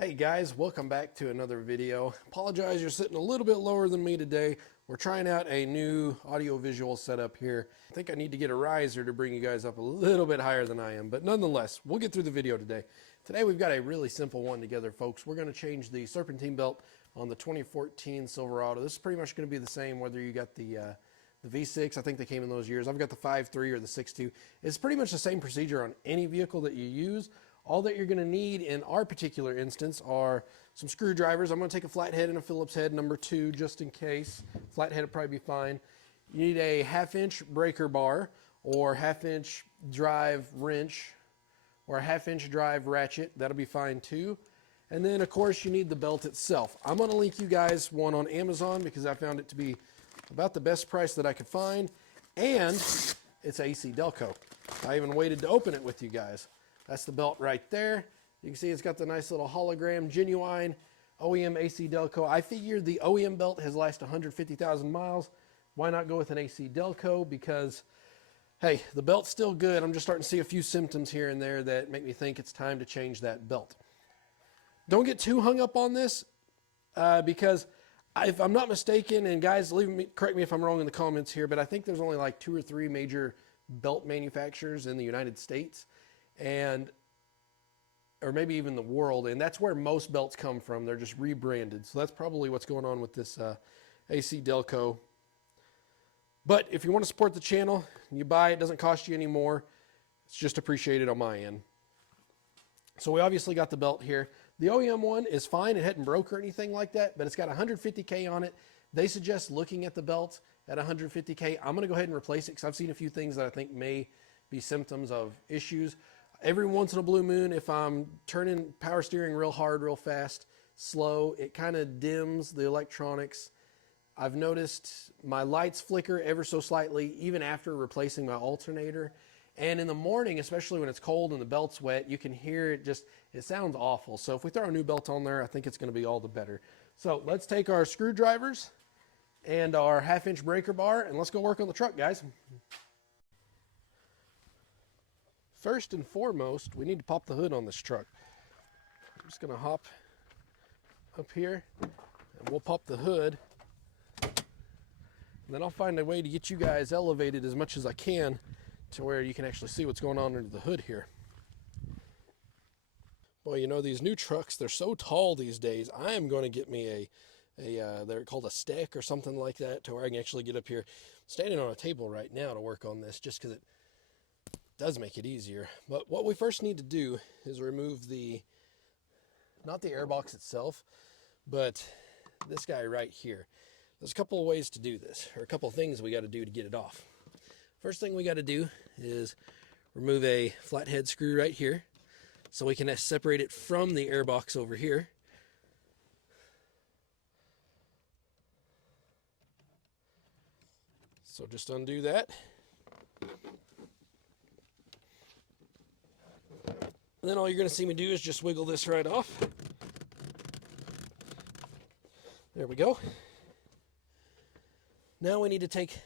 Hey guys, welcome back to another video. Apologize, you're sitting a little bit lower than me today. We're trying out a new audio-visual setup here. I think I need to get a riser to bring you guys up a little bit higher than I am, but nonetheless, we'll get through the video today. Today we've got a really simple one together, folks. We're going to change the Serpentine belt on the 2014 Silverado. This is pretty much going to be the same whether you got the V6, I think they came in those years. I've got the 5.3 or the 6.2. It's pretty much the same procedure on any vehicle that you use. All that you're going to need in our particular instance are some screwdrivers. I'm going to take a flathead and a Phillips head number 2 just in case. Flathead would probably be fine. You need a 1/2-inch breaker bar or 1/2-inch drive wrench or a 1/2-inch drive ratchet. That'll be fine too. And then of course you need the belt itself. I'm going to link you guys one on Amazon because I found it to be about the best price that I could find. And it's AC Delco. I even waited to open it with you guys. That's the belt right there. You can see it's got the nice little hologram, genuine OEM AC Delco. I figured the OEM belt has lasted 150,000 miles. Why not go with an AC Delco? Because, hey, the belt's still good. I'm just starting to see a few symptoms here and there that make me think it's time to change that belt. Don't get too hung up on this because if I'm not mistaken, and guys, correct me if I'm wrong in the comments here, but I think there's only like 2 or 3 major belt manufacturers in the United States. Or maybe even the world, and that's where most belts come from. They're just rebranded. So that's probably what's going on with this AC Delco. But if you want to support the channel, you buy it, doesn't cost you any more. It's just appreciated on my end. So we obviously got the belt here. The OEM one is fine. It hadn't broke or anything like that, but it's got 150K on it. They suggest looking at the belt at 150K. I'm going to go ahead and replace it because I've seen a few things that I think may be symptoms of issues. Every once in a blue moon, if I'm turning power steering real hard, real fast, slow, it kind of dims the electronics. I've noticed my lights flicker ever so slightly, even after replacing my alternator. And in the morning, especially when it's cold and the belt's wet, you can hear it it sounds awful. So if we throw a new belt on there, I think it's going to be all the better. So let's take our screwdrivers and our 1/2-inch breaker bar, and let's go work on the truck, guys. First and foremost, we need to pop the hood on this truck. I'm just going to hop up here and we'll pop the hood. And then I'll find a way to get you guys elevated as much as I can to where you can actually see what's going on under the hood here. Boy, you know, these new trucks, they're so tall these days. I am going to get me they're called a stack or something like that to where I can actually get up here. I'm standing on a table right now to work on this just because it does make it easier. But what we first need to do is remove not the airbox itself, but this guy right here. There's a couple of ways to do this, or a couple of things we got to do to get it off. First thing we got to do is remove a flathead screw right here so we can separate it from the airbox over here. So just undo that. And then all you're going to see me do is just wiggle this right off. There we go. Now we need to take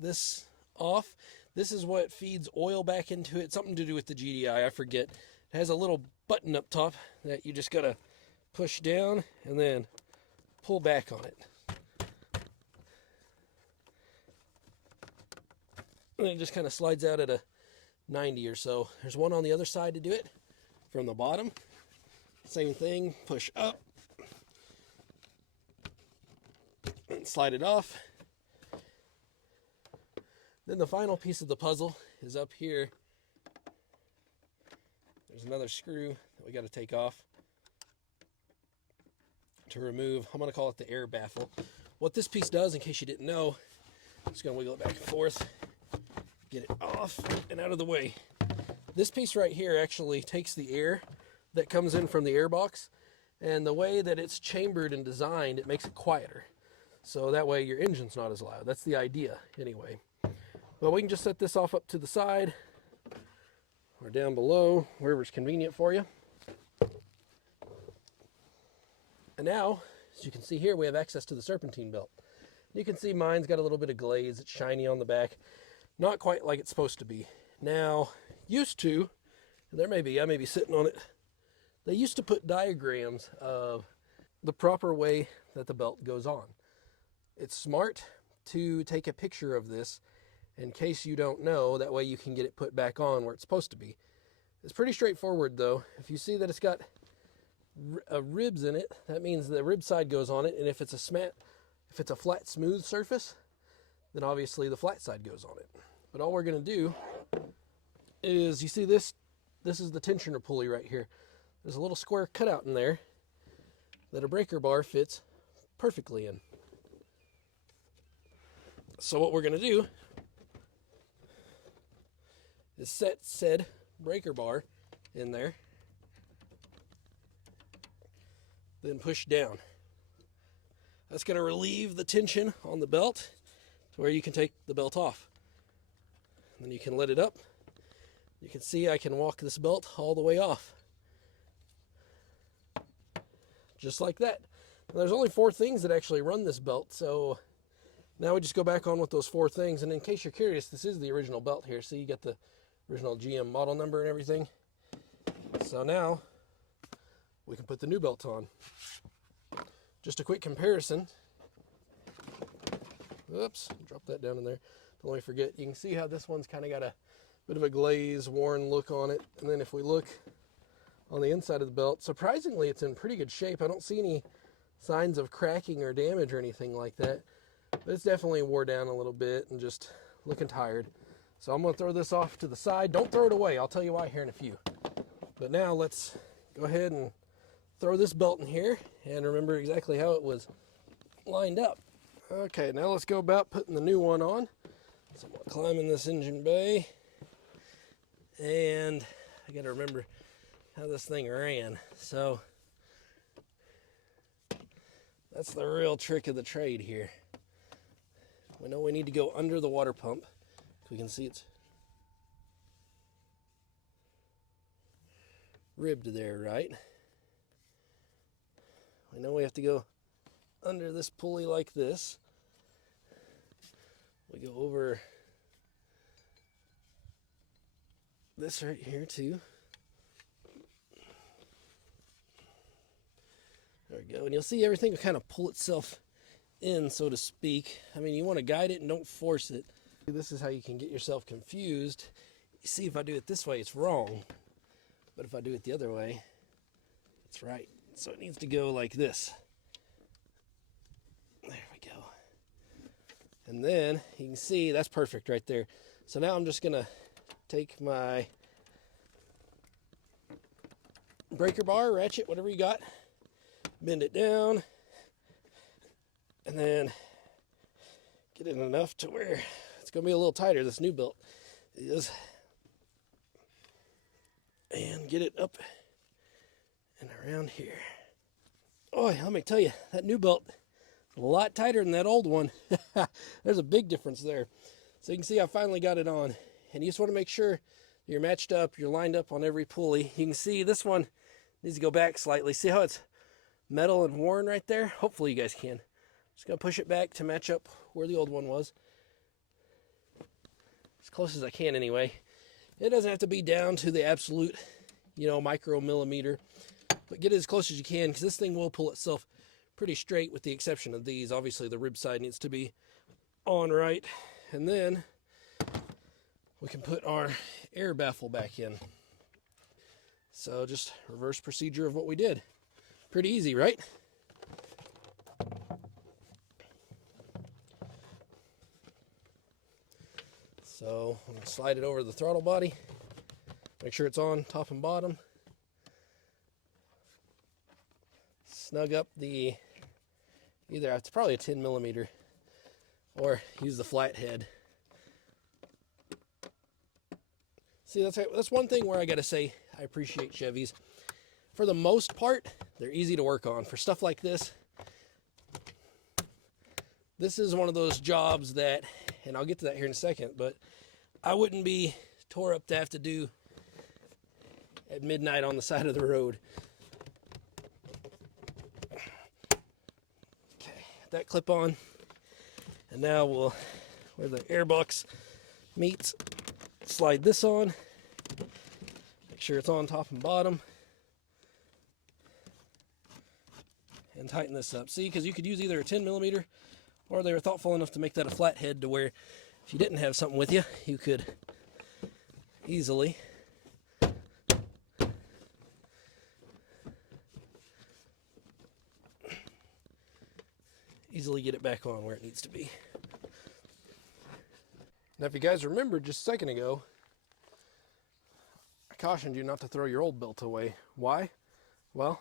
this off. This is what feeds oil back into it. Something to do with the GDI, I forget. It has a little button up top that you just got to push down and then pull back on it. And it just kind of slides out at a 90 or so. There's one on the other side to do it. From the bottom, same thing, push up and slide it off. Then the final piece of the puzzle is up here. There's another screw that we got to take off to remove, I'm going to call it the air baffle. What this piece does, in case you didn't know, I'm just going to wiggle it back and forth, get it off and out of the way. This piece right here actually takes the air that comes in from the airbox, and the way that it's chambered and designed, it makes it quieter. So that way your engine's not as loud. That's the idea anyway. But we can just set this off up to the side or down below, wherever's convenient for you. And now, as you can see here, we have access to the Serpentine belt. You can see mine's got a little bit of glaze. It's shiny on the back. Not quite like it's supposed to be. Now, used to, and I may be sitting on it they used to put diagrams of the proper way that the belt goes on. It's smart to take a picture of this in case you don't know. That way you can get it put back on where it's supposed to be. It's pretty straightforward though. If you see that it's got ribs in it, that means the rib side goes on it, and if it's a flat smooth surface, then obviously the flat side goes on it. But all we're going to do is, you see this is the tensioner pulley right here. There's a little square cutout in there that a breaker bar fits perfectly in. So what we're going to do is set said breaker bar in there, then push down. That's going to relieve the tension on the belt to where you can take the belt off. Then you can let it up. You can see I can walk this belt all the way off. Just like that. Now, there's only 4 things that actually run this belt, so now we just go back on with those 4 things. And in case you're curious, this is the original belt here. See, you get the original GM model number and everything. So now we can put the new belt on. Just a quick comparison. Oops, drop that down in there. Don't let me forget. You can see how this one's kind of got a bit of a glazed, worn look on it. And then if we look on the inside of the belt, surprisingly, it's in pretty good shape. I don't see any signs of cracking or damage or anything like that. But it's definitely wore down a little bit and just looking tired. So I'm going to throw this off to the side. Don't throw it away. I'll tell you why here in a few. But now let's go ahead and throw this belt in here and remember exactly how it was lined up. Okay, now let's go about putting the new one on. So I'm going to climb in this engine bay, and I got to remember how this thing ran. So that's the real trick of the trade here. We know we need to go under the water pump. We can see it's ribbed there, right? We know we have to go under this pulley like this. We go over this right here too. There we go. And you'll see everything will kind of pull itself in, so to speak. I mean, you want to guide it and don't force it. This is how you can get yourself confused. You see, if I do it this way, it's wrong. But if I do it the other way, it's right. So it needs to go like this. There we go. And then you can see that's perfect right there. So now I'm just going to take my breaker bar, ratchet, whatever you got, bend it down, and then get it enough to where it's going to be a little tighter. This new belt is. And get it up and around here. Oh, let me tell you, that new belt is a lot tighter than that old one. There's a big difference there. So you can see I finally got it on. And you just want to make sure you're matched up, you're lined up on every pulley. You can see this one needs to go back slightly. See how it's metal and worn right there? Hopefully you guys can. Just going to push it back to match up where the old one was. As close as I can anyway. It doesn't have to be down to the absolute, micro millimeter, but get it as close as you can, because this thing will pull itself pretty straight with the exception of these. Obviously the rib side needs to be on right, and then we can put our air baffle back in. So just reverse procedure of what we did. Pretty easy, right? So I'm going to slide it over the throttle body, make sure it's on top and bottom. Snug up it's probably a 10 millimeter, or use the flathead. See, that's one thing where I got to say I appreciate Chevys. For the most part, they're easy to work on. For stuff like this is one of those jobs that, and I'll get to that here in a second, but I wouldn't be tore up to have to do at midnight on the side of the road. Okay, that clip on. And now where the air box meets, slide this on. Make sure it's on top and bottom. and tighten this up. See, because you could use either a 10mm, or they were thoughtful enough to make that a flat head to where if you didn't have something with you, you could easily get it back on where it needs to be. Now, if you guys remember just a second ago, I cautioned you not to throw your old belt away. Why? Well,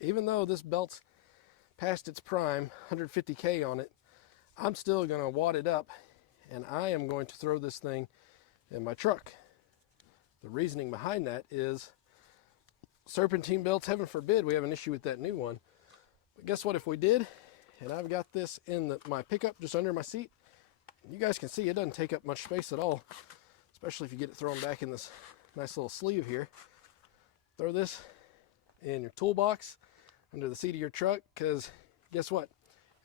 even though this belt's past its prime, 150K on it, I'm still going to wad it up, and I am going to throw this thing in my truck. The reasoning behind that is serpentine belts, heaven forbid we have an issue with that new one. But guess what, if we did, and I've got this in my pickup just under my seat, you guys can see it doesn't take up much space at all, especially if you get it thrown back in this nice little sleeve here. Throw this in your toolbox under the seat of your truck, because guess what?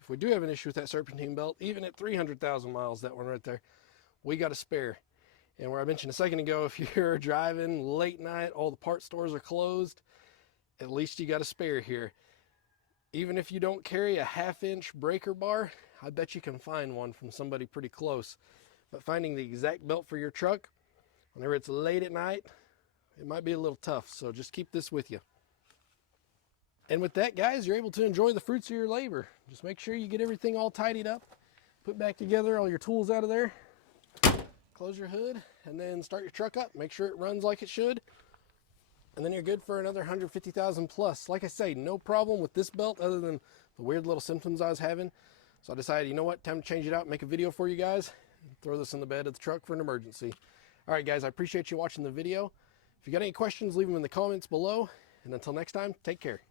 If we do have an issue with that serpentine belt, even at 300,000 miles, that one right there, we got a spare. And where I mentioned a second ago, if you're driving late night, all the part stores are closed, at least you got a spare here. Even if you don't carry a 1/2-inch breaker bar, I bet you can find one from somebody pretty close. But finding the exact belt for your truck, whenever it's late at night, it might be a little tough. So just keep this with you. And with that, guys, you're able to enjoy the fruits of your labor. Just make sure you get everything all tidied up, put back together all your tools out of there, close your hood, and then start your truck up. Make sure it runs like it should, and then you're good for another 150,000 plus. Like I say, no problem with this belt other than the weird little symptoms I was having. So I decided, you know what, time to change it out, make a video for you guys, and throw this in the bed of the truck for an emergency. All right, guys, I appreciate you watching the video. If you got any questions, leave them in the comments below. And until next time, take care.